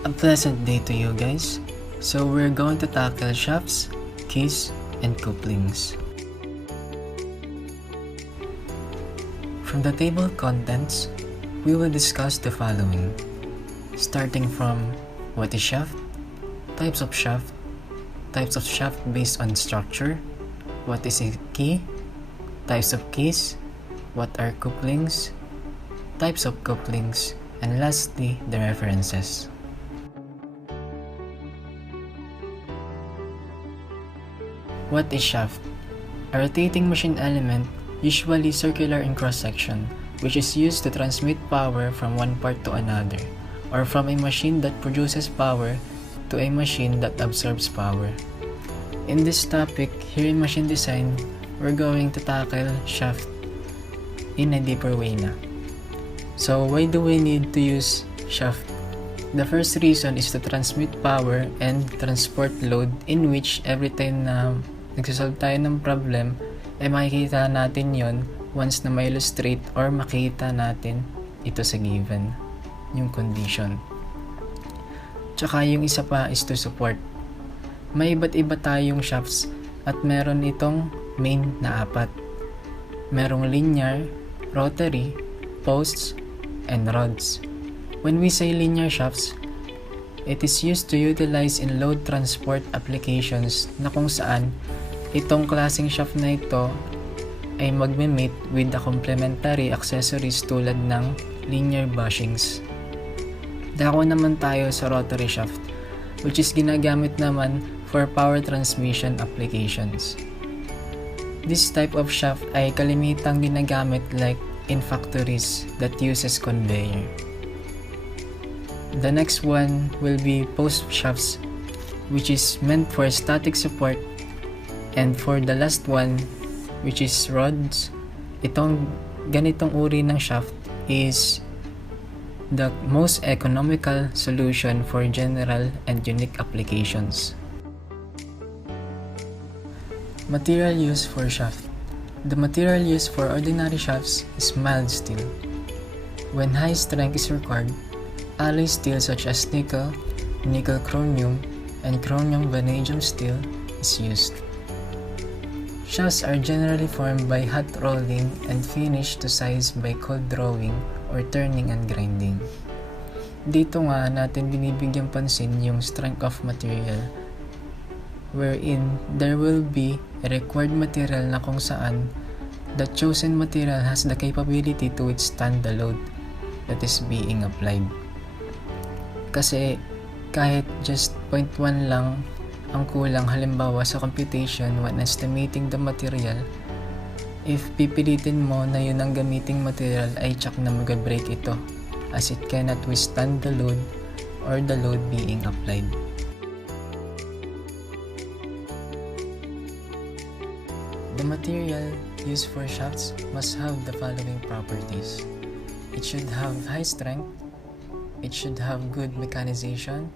A pleasant day to you guys. So we're going to tackle shafts, keys, and couplings. From the table of contents, we will discuss the following. Starting from what is shaft, types of shaft based on structure, what is a key, types of keys, what are couplings, types of couplings, and lastly, the references. What is shaft? A rotating machine element, usually circular in cross-section, which is used to transmit power from one part to another, or from a machine that produces power to a machine that absorbs power. In this topic, here in machine design, we're going to tackle shaft in a deeper way na. So why do we need to use shaft? The first reason is to transmit power and transport load, in which every time na nagsasolve tayo ng problem, ay makikita natin yon once na ma-illustrate or makita natin ito sa given, yung condition. Tsaka yung isa pa is to support. May iba't iba tayong shafts at meron itong main na 4. Merong linear, rotary, posts, and rods. When we say linear shafts, it is used to utilize in load transport applications na kung saan itong klaseng shaft na ito ay magme-mate with the complementary accessories tulad ng linear bushings. Dako naman tayo sa rotary shaft, which is ginagamit naman for power transmission applications. This type of shaft ay kalimitang ginagamit like in factories that uses conveyor. The next one will be post shafts, which is meant for static support. And for the last one, which is rods, itong ganitong uri ng shaft is the most economical solution for general and unique applications. Material used for shaft. The material used for ordinary shafts is mild steel. When high strength is required, alloy steel such as nickel, nickel chromium, and chromium vanadium steel is used. Shafts are generally formed by hot rolling and finished to size by cold drawing or turning and grinding. Dito nga natin binibigyan pansin yung strength of material, wherein there will be a required material na kung saan the chosen material has the capability to withstand the load that is being applied. Kasi kahit just 0.1 lang ang kulang halimbawa sa computation when estimating the material, if pipilitin mo na yun ang gamiting material ay tsak na mag-break ito as it cannot withstand the load or the load being applied. The material used for shafts must have the following properties. It should have high strength, it should have good mechanization,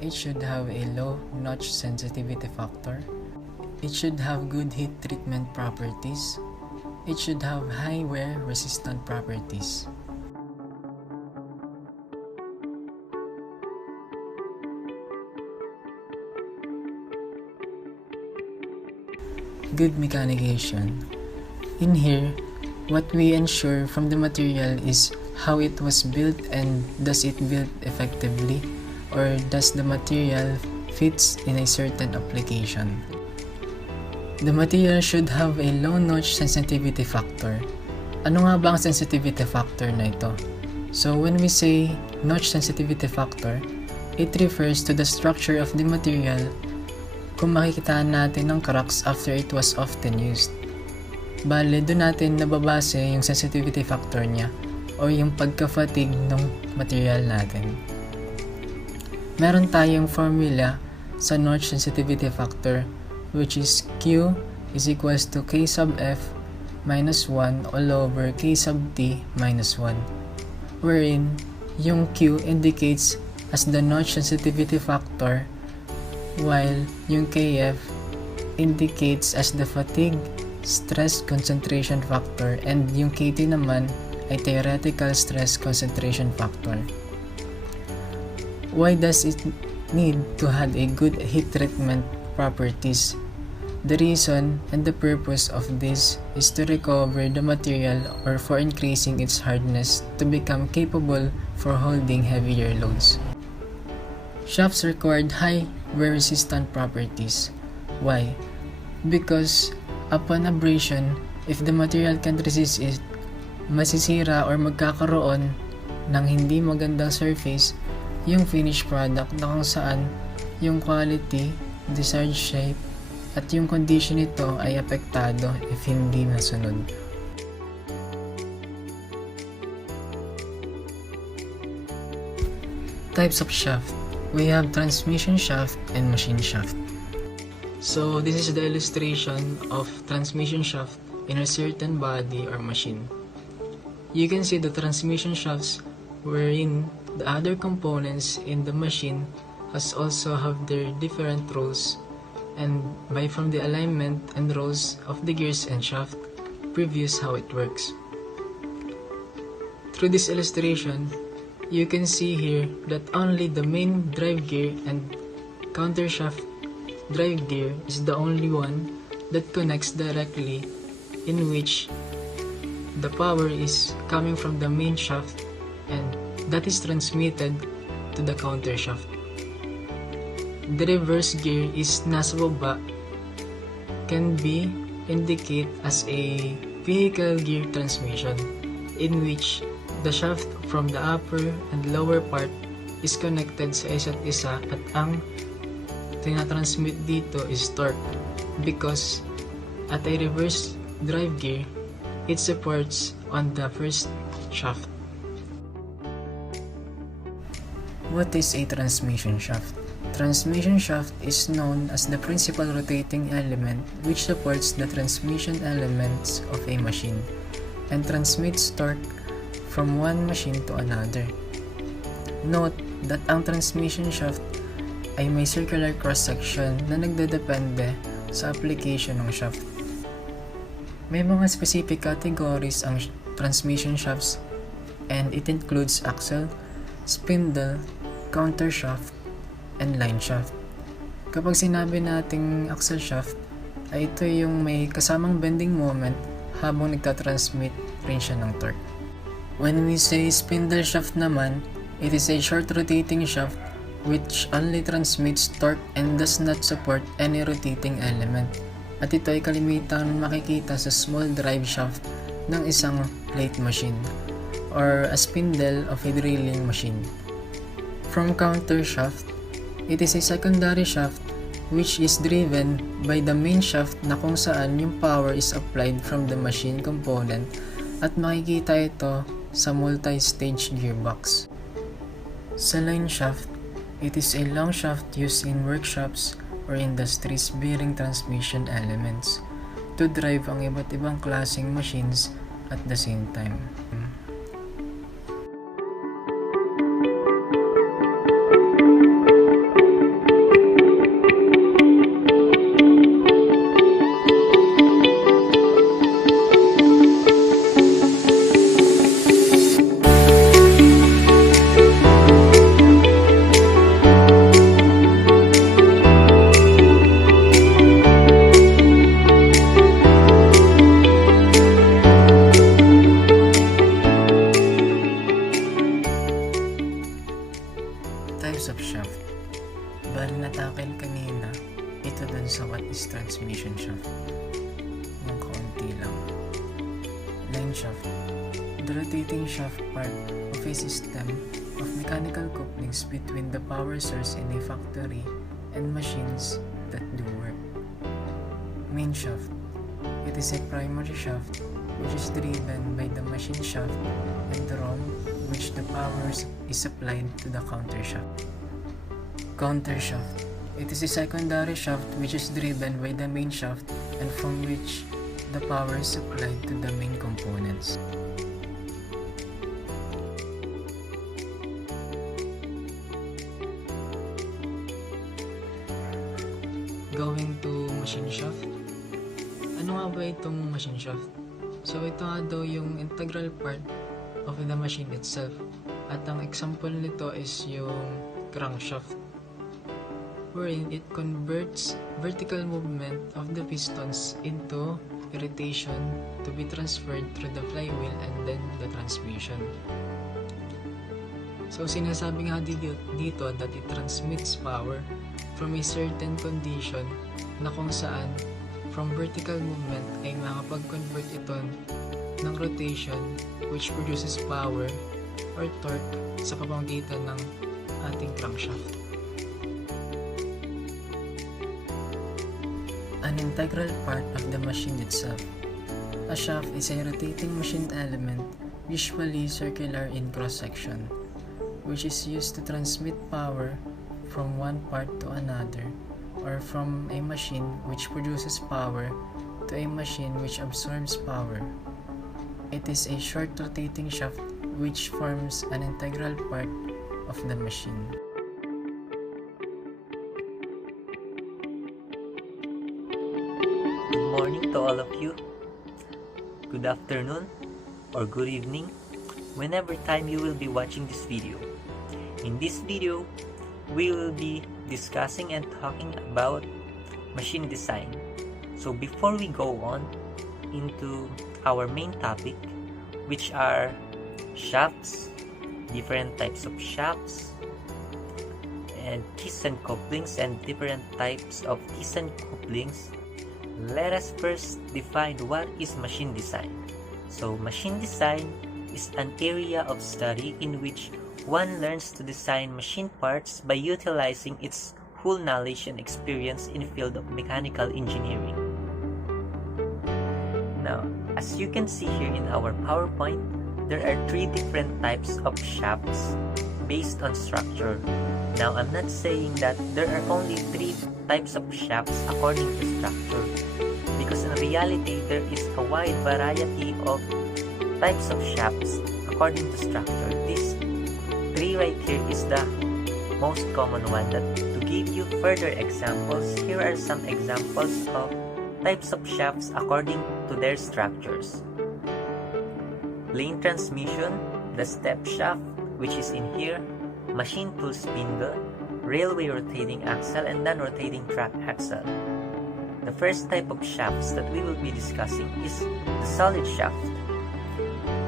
it should have a low notch sensitivity factor, it should have good heat treatment properties, it should have high wear resistant properties. Good mechanization. In here, what we ensure from the material is how it was built and does it build effectively, or does the material fits in a certain application. The material should have a low notch sensitivity factor. Ano nga ba ang sensitivity factor na ito? So when we say notch sensitivity factor, it refers to the structure of the material kung makikita natin ng cracks after it was often used. Bale, doon natin nababase yung sensitivity factor niya o yung pagka-fatigue ng material natin. Meron tayong formula sa notch sensitivity factor, which is Q is equals to K sub F minus 1 all over K sub T minus 1, wherein yung Q indicates as the notch sensitivity factor while yung KF indicates as the fatigue stress concentration factor and yung KT naman ay theoretical stress concentration factor. Why does it need to have a good heat treatment properties? The reason and the purpose of this is to recover the material or for increasing its hardness to become capable for holding heavier loads. Shafts required high wear resistant properties. Why? Because upon abrasion, if the material can't resist it, masisira or magkakaroon ng hindi magandang surface yung finished product na kung saan yung quality, desired shape, at yung condition nito ay apektado if hindi masunod. Types of shaft. We have transmission shaft and machine shaft. So this is the illustration of transmission shaft in a certain body or machine. You can see the transmission shafts wherein the other components in the machine has also have their different roles, and from the alignment and roles of the gears and shaft, previews how it works. Through this illustration, you can see here that only the main drive gear and counter shaft drive gear is the only one that connects directly, in which the power is coming from the main shaft and that is transmitted to the counter shaft. The reverse gear is nasa baba, can be indicate as a vehicle gear transmission, in which the shaft from the upper and lower part is connected sa isa't isa at ang tinatransmit dito is torque, because at a reverse drive gear, it supports on the first shaft. What is a transmission shaft? Transmission shaft is known as the principal rotating element which supports the transmission elements of a machine and transmits torque from one machine to another. Note that ang transmission shaft ay may circular cross-section na nagdedepende sa application ng shaft. May mga specific categories ang transmission shafts, and it includes axle, spindle, counter shaft, and line shaft. Kapag sinabi nating axle shaft, ay ito yung may kasamang bending moment habang nagtatransmit rin siya ng torque. When we say spindle shaft naman, it is a short rotating shaft which only transmits torque and does not support any rotating element. At ito ay kalimitang makikita sa small drive shaft ng isang lathe machine or a spindle of a drilling machine. From counter shaft, it is a secondary shaft which is driven by the main shaft na kung saan yung power is applied from the machine component, at makikita ito sa multi-stage gearbox. Sa line shaft, it is a long shaft used in workshops or industries bearing transmission elements to drive ang iba't ibang klaseng machines at the same time. Types of shaft. Bali natakil kanina, ito dun sa what is transmission shaft. Yung kaunti lang. Line shaft. The rotating shaft part of a system of mechanical couplings between the power source in a factory and machines that do work. Main shaft. It is a primary shaft which is driven by the machine shaft and from which the power is applied to the counter shaft. Counter shaft. It is a secondary shaft which is driven by the main shaft and from which the power is applied to the main components. Going to machine shaft. Ano nga ba itong machine shaft? So ito nga daw yung integral part of the machine itself. At ang example nito is yung crankshaft, wherein it converts vertical movement of the pistons into rotation to be transferred through the flywheel and then the transmission. So sinasabi nga dito that it transmits power from a certain condition na kung saan from vertical movement ay makapag-convert ito ng rotation which produces power or torque sa pamamagitan ng ating crankshaft. An integral part of the machine itself. A shaft is a rotating machine element, usually circular in cross-section, which is used to transmit power from one part to another, or from a machine which produces power to a machine which absorbs power. It is a short rotating shaft which forms an integral part of the machine. Good morning to all of you. Good afternoon or good evening, whenever time you will be watching this video. In this video, we will be discussing and talking about machine design. So before we go on into our main topic, which are shafts, different types of shafts, and keys and couplings, and different types of keys and couplings, let us first define what is machine design. So machine design is an area of study in which one learns to design machine parts by utilizing its full knowledge and experience in the field of mechanical engineering. Now, as you can see here in our PowerPoint, there are 3 different types of shafts based on structure. Now, I'm not saying that there are only 3 types of shafts according to structure, because in reality, there is a wide variety of types of shafts according to structure. These 3 right here is the most common one. That to give you further examples, here are some examples of types of shafts according to their structures. Lane transmission, the step shaft, which is in here, machine tool spindle, railway rotating axle, and non-rotating track axle. The first type of shafts that we will be discussing is the solid shaft.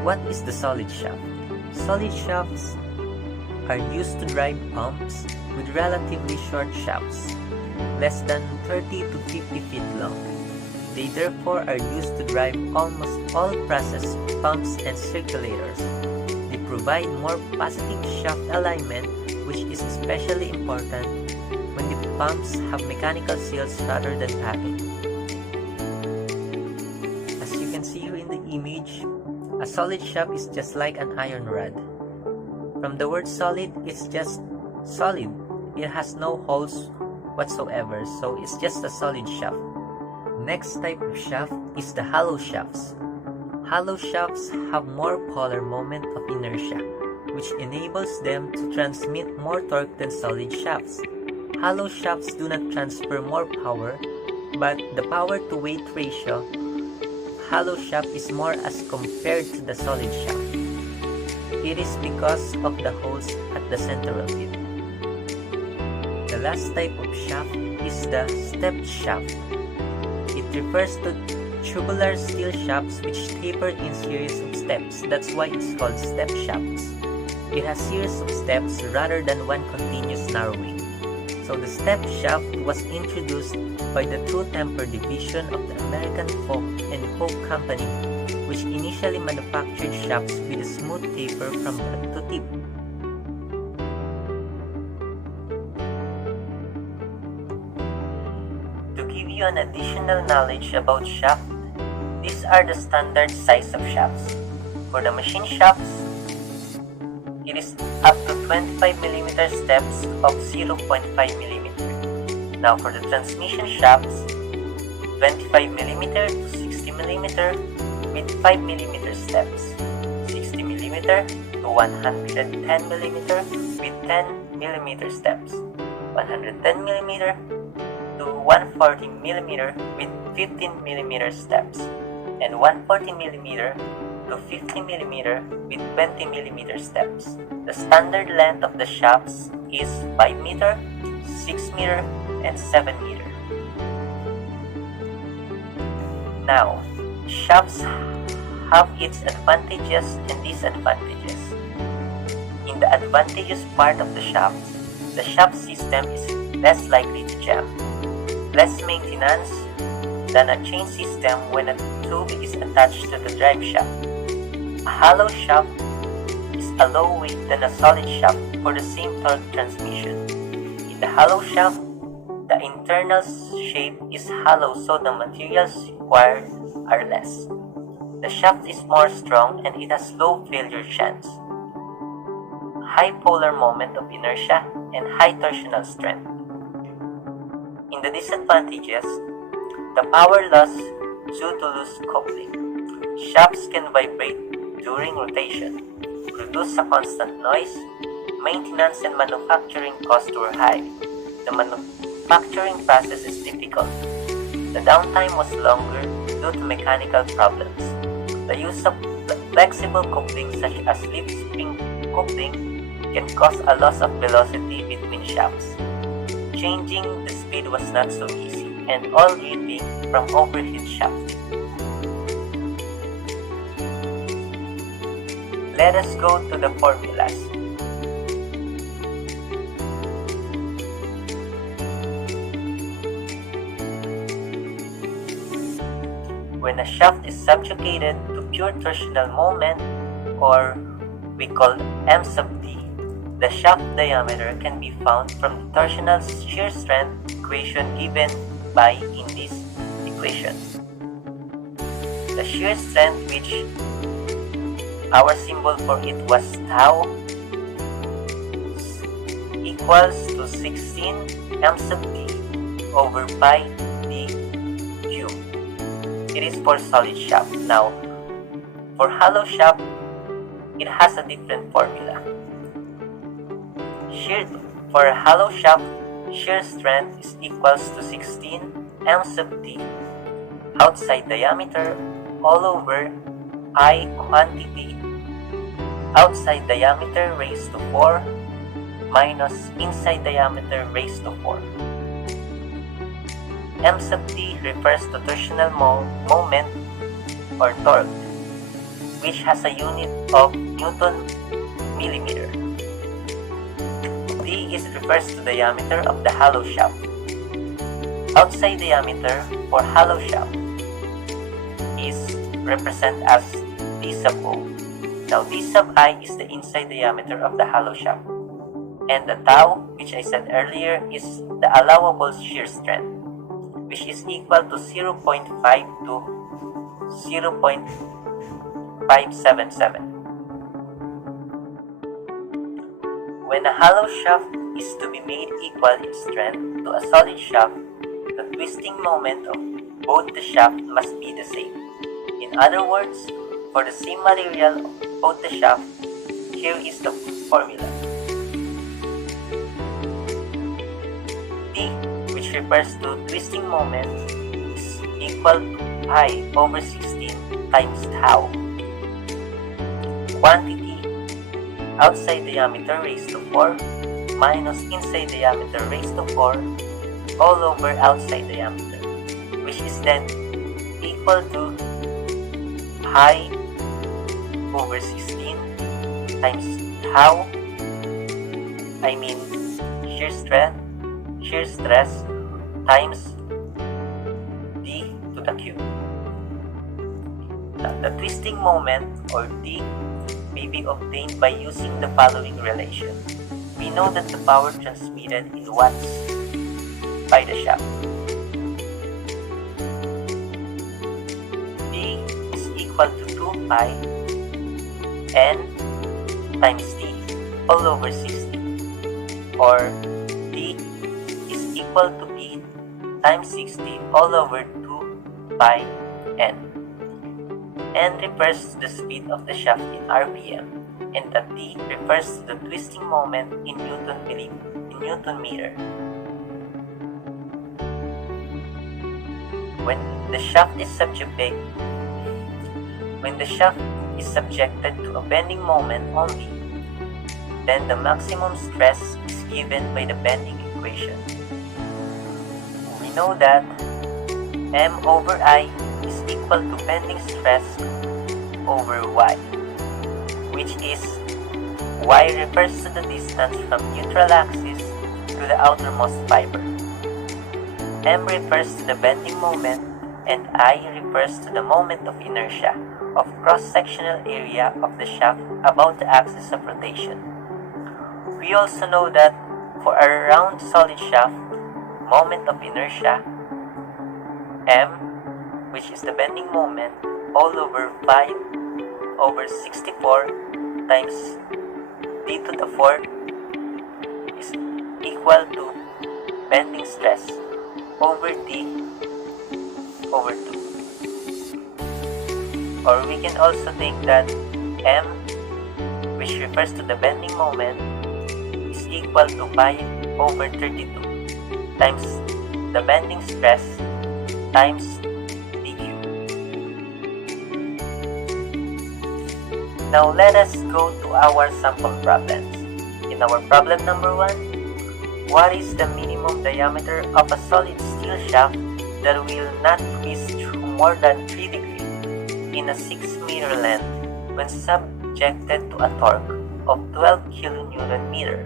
What is the solid shaft? Solid shafts are used to drive pumps with relatively short shafts, less than 30 to 50 feet long. They therefore are used to drive almost all process pumps and circulators. They provide more positive shaft alignment, which is especially important when the pumps have mechanical seals rather than packing. As you can see here in the image, a solid shaft is just like an iron rod. From the word solid, it's just solid. It has no holes whatsoever, so it's just a solid shaft. Next type of shaft is the hollow shafts. Hollow shafts have more polar moment of inertia, which enables them to transmit more torque than solid shafts. Hollow shafts do not transfer more power, but the power to weight ratio of hollow shaft is more as compared to the solid shaft. It is because of the holes at the center of it. The last type of shaft is the stepped shaft. It refers to tubular steel shafts which taper in series of steps. That's why it's called step shafts. It has series of steps rather than one continuous narrowing. So the step shaft was introduced by the two-temper division of the American Fork and Hope Company, which initially manufactured shafts with a smooth taper from tip to tip. To give you an additional knowledge about shaft, these are the standard size of shafts. For the machine shafts, it is up to 25mm steps of 0.5mm. Now for the transmission shafts, 25mm to 60mm with 5mm steps, 60mm to 110mm with 10mm steps, 110mm to 140mm with 15mm steps, and 140mm to 50mm with 20mm steps. The standard length of the shafts is 5 meter, 6 meter, and 7 meter. Now, shafts have its advantages and disadvantages. In the advantageous part of the shaft system is less likely to jam, less maintenance than a chain system when a tube is attached to the drive shaft. A hollow shaft is a low weight than a solid shaft for the same torque transmission. In the hollow shaft, the internal shape is hollow, so the materials required are less. The shaft is more strong and it has low failure chance, high polar moment of inertia, and high torsional strength. In the disadvantages, the power loss due to loose coupling. Shafts can vibrate during rotation, produce a constant noise, maintenance and manufacturing costs were high. The manufacturing process is difficult. The downtime was longer due to mechanical problems. The use of flexible coupling such as leaf spring coupling can cause a loss of velocity between shafts. Changing the speed was not so easy, and all ripping from overheat shafts. Let us go to the formulas. When a shaft is subjugated to pure torsional moment, or we call M sub D, the shaft diameter can be found from the torsional shear strength equation given by in this equation. The shear strength, which our symbol for it was tau, equals to 16 M sub D over pi d cube. It is for solid shaft. Now, for hollow shaft, it has a different formula. For a hollow shaft, shear strength is equals to 16 M sub d outside diameter all over I quantity outside diameter raised to 4 minus inside diameter raised to 4. M sub d refers to torsional moment or torque, which has a unit of Newton millimeter. D refers to diameter of the hollow shaft. Outside diameter for hollow shaft is represented as D sub O. Now D sub I is the inside diameter of the hollow shaft, and the tau, which I said earlier, is the allowable shear strength, which is equal to 0.5 to 0.577. When a hollow shaft is to be made equal in strength to a solid shaft, the twisting moment of both the shaft must be the same. In other words, for the same material of both the shaft, here is the formula. T, which refers to twisting moment, is equal to pi over 16 times tau. Quantity, outside diameter raised to 4 minus inside diameter raised to 4 all over outside diameter, which is then equal to pi over 16 times tau, shear stress times d to the cube. Now, the twisting moment, or D, may be obtained by using the following relation. We know that the power transmitted in watts by the shaft. D is equal to 2 pi N times T all over 60, or D is equal to P times 60 all over 2 pi N. N refers to the speed of the shaft in RPM, and the T refers to the twisting moment in Newton meter. When the shaft is subjected to a bending moment only, then the maximum stress is given by the bending equation. We know that M over I is equal to bending stress over Y, which is Y refers to the distance from neutral axis to the outermost fiber. M refers to the bending moment, and I refers to the moment of inertia of cross-sectional area of the shaft about the axis of rotation. We also know that for a round solid shaft, moment of inertia, M, which is the bending moment, all over 5 over 64 times d to the 4 is equal to bending stress over d over 2. Or we can also take that M, which refers to the bending moment, is equal to pi over 32 times the bending stress times dq. Now let us go to our sample problems. In our problem number 1, what is the minimum diameter of a solid steel shaft that will not twist through more than 3 degrees in a 6-meter length when subjected to a torque of 12 kN/meter?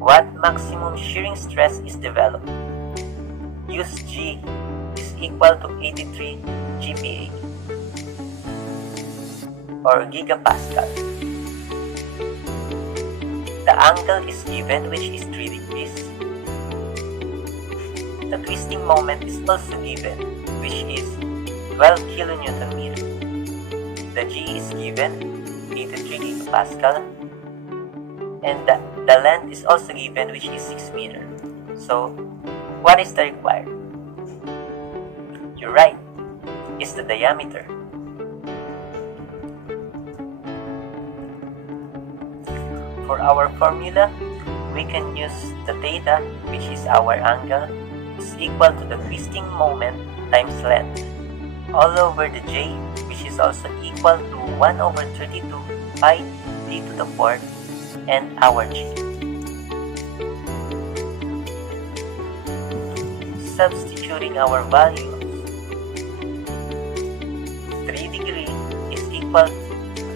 What maximum shearing stress is developed? Use G is equal to 83 GPa or gigapascal. The angle is given, which is 3 degrees. The twisting moment is also given, which is 12 kN/meter. The G is given, 83 gigapascal, and the length is also given, which is 6 meters. So, what is the required? You're right, it's the diameter. For our formula, we can use the theta, which is our angle, is equal to the twisting moment times length, all over the J, which is also equal to 1 over 32 pi d to the 4th, and our G. Substituting our values, 3 degree is equal,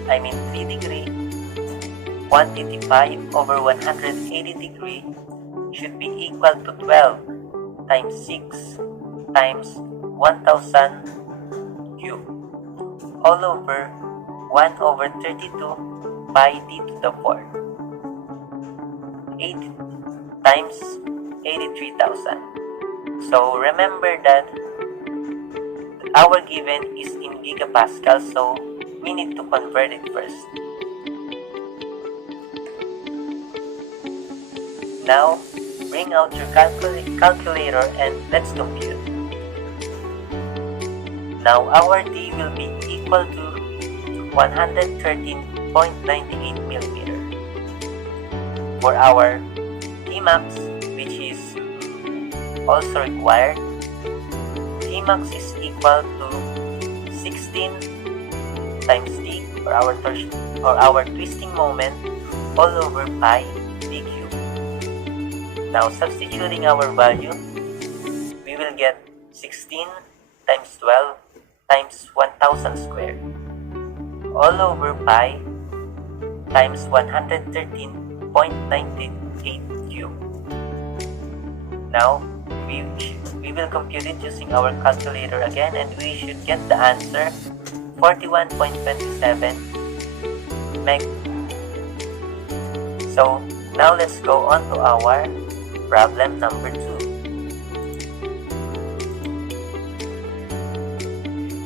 3 degree 185 over 180 degree should be equal to 12 times 6 times 1000 cube, all over 1 over 32 pi d to the 4th, 8 times 83,000. So remember that our given is in gigapascal, so we need to convert it first. Now, bring out your calculator and let's compute. Now, our D will be equal to 113.98 millimeter. For our Tmax, which is also required, Tmax is equal to 16 times D for our twisting moment all over pi d cube. Now, substituting our value, we will get 16 times 12 times 1000 squared, all over pi times 113.98 cube. Now, we will compute it using our calculator again, and we should get the answer 41.27 meg. So, now let's go on to our problem number 2.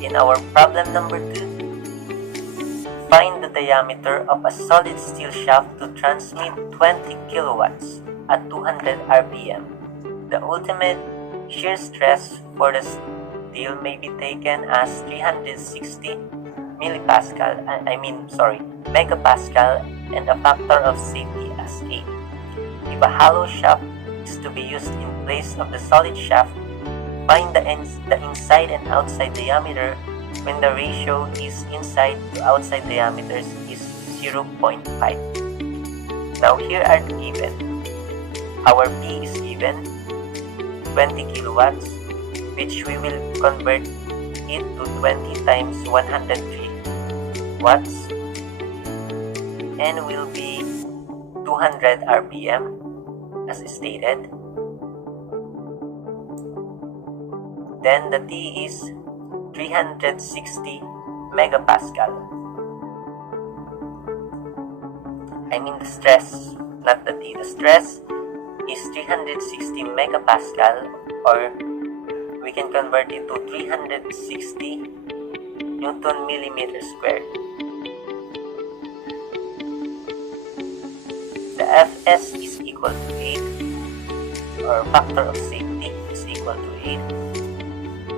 In our problem number 2, find the diameter of a solid steel shaft to transmit 20 kilowatts at 200 RPM. The ultimate shear stress for the steel may be taken as 360 megapascal and a factor of safety as 8. If a hollow shaft is to be used in place of the solid shaft, find the inside and outside diameter when the ratio is inside to outside diameters is 0.5. Now here are given. Our P is given 20 kilowatts, which we will convert it to 20 times 103 watts and will be 200 RPM as stated. Then the T is 360 megapascal. I mean the stress, not the T. The stress is 360 megapascal, or we can convert it to 360 Newton millimeter squared. The Fs is equal to 8, or factor of safety is equal to 8,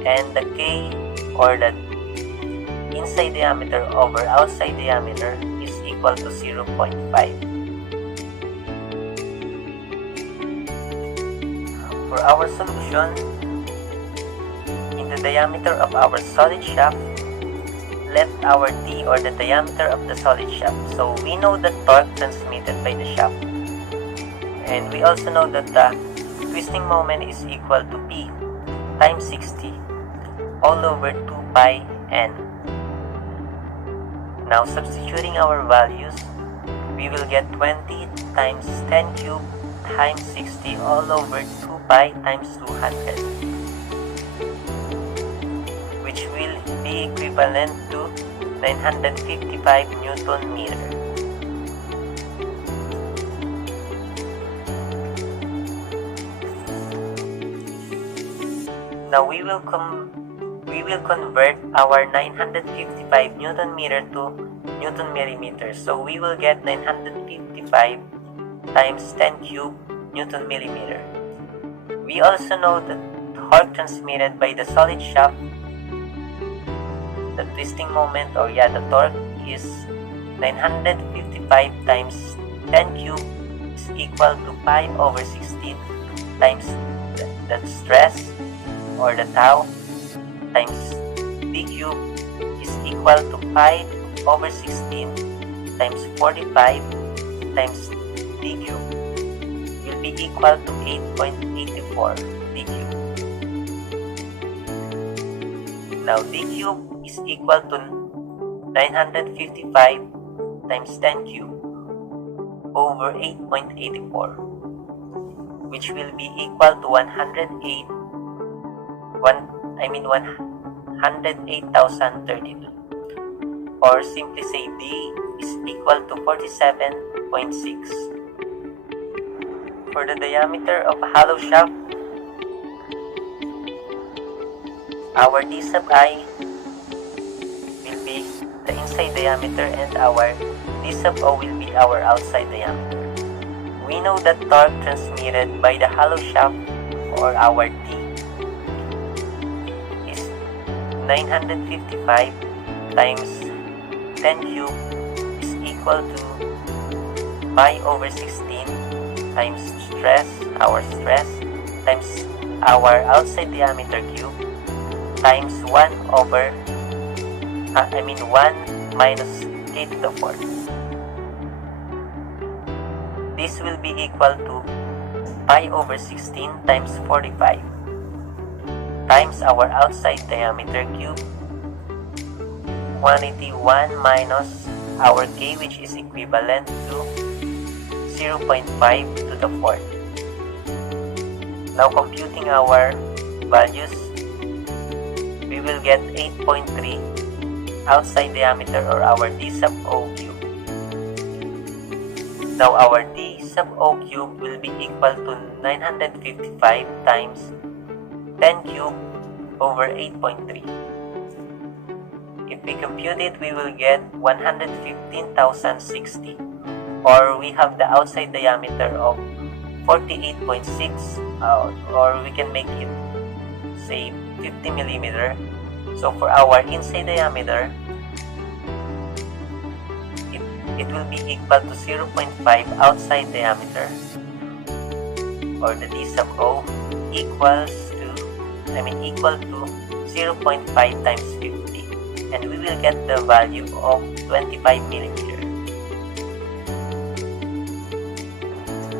and the K, or the inside diameter over outside diameter, is equal to 0.5. For our solution, in the diameter of our solid shaft, let our D, or the diameter of the solid shaft. So we know the torque transmitted by the shaft, and we also know that the twisting moment is equal to P times 60 all over 2 pi n. Now substituting our values, we will get 20 times 10 cubed times 60 all over 2 pi times 200, which will be equivalent to 955 Newton meter. Now we will convert our 955 Newton meter to Newton millimeter. So we will get 955 times 10 cubed Newton millimeter. We also know the torque transmitted by the solid shaft, the twisting moment, or the torque, is 955 times 10 cubed is equal to pi over 16 times the stress, or the tau, times d cube is equal to pi over 16 times 45 times d cube will be equal to 8.84 d cube. Now d cube is equal to 955 times 10 cube over 8.84, which will be equal to 108,032, or simply say D is equal to 47.6. For the diameter of a hollow shaft, our D sub I will be the inside diameter and our D sub O will be our outside diameter. We know that torque transmitted by the hollow shaft, or our D, is 955 times 10 cube is equal to pi over 16 times our stress times our outside diameter cube times 1 minus k to the 4th. This will be equal to pi over 16 times 45 times our outside diameter cube, quantity 1 minus our k, which is equivalent to 0.5 to the 4th. Now computing our values, we will get 8.3 outside diameter, or our D sub O cube. Now our D sub O cube will be equal to 955 times 10 cube over 8.3. If we compute it, we will get 115,060, or we have the outside diameter of 48.6, or we can make it say 50 millimeter. So for our inside diameter, it will be equal to 0.5 outside diameter, or the D sub O equal to 0.5 times 50, and we will get the value of 25 millimeter.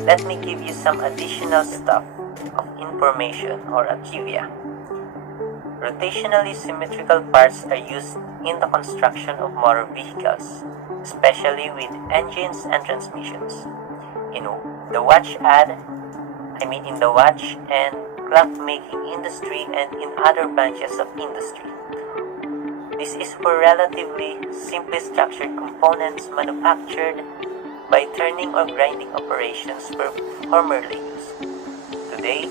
let me give you some additional stuff of information or a trivia. Rotationally symmetrical parts are used in the construction of motor vehicles, especially with engines and transmissions. In the watch and clock-making industry and in other branches of industry. This is for relatively simply structured components manufactured by turning or grinding operations were formerly used. Today,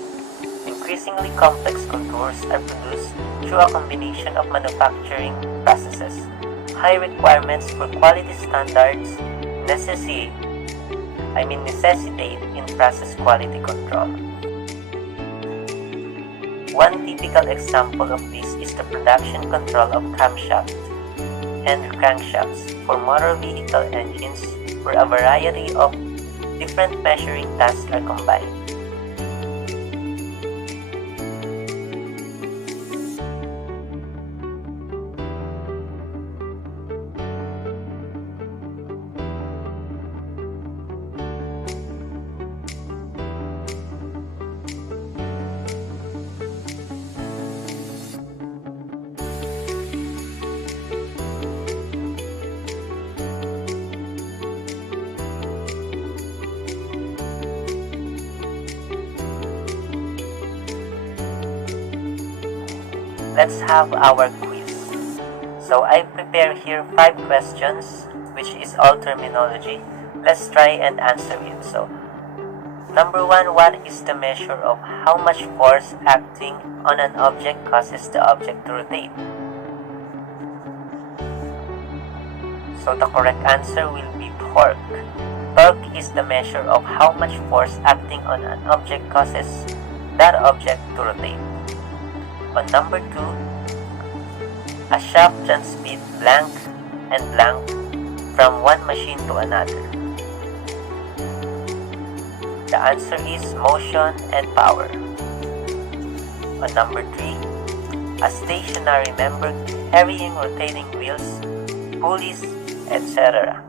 increasingly complex contours are produced through a combination of manufacturing processes. High requirements for quality standards necessitate in-process quality control. One typical example of this is the production control of camshafts and crankshafts for motor vehicle engines, where a variety of different measuring tasks are combined. Let's have our quiz. So I prepare here 5 questions, which is all terminology. Let's try and answer it. So, number 1, what is the measure of how much force acting on an object causes the object to rotate? So the correct answer will be torque. Torque is the measure of how much force acting on an object causes that object to rotate. On number 2, a shaft transmits blank and blank from one machine to another. The answer is motion and power. On number 3, a stationary member carrying rotating wheels, pulleys, etc.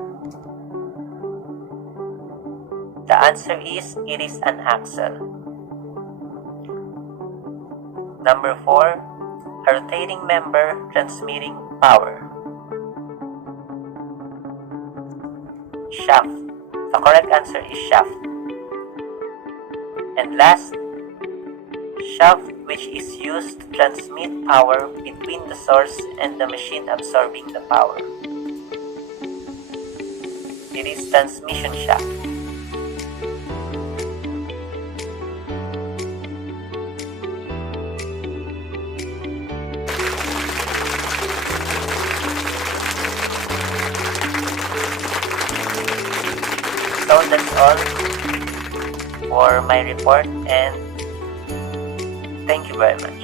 The answer is it is an axle. Number 4, a rotating member transmitting power. Shaft. The correct answer is shaft. And last, shaft, which is used to transmit power between the source and the machine absorbing the power. It is transmission shaft. So that's all for my report, and thank you very much.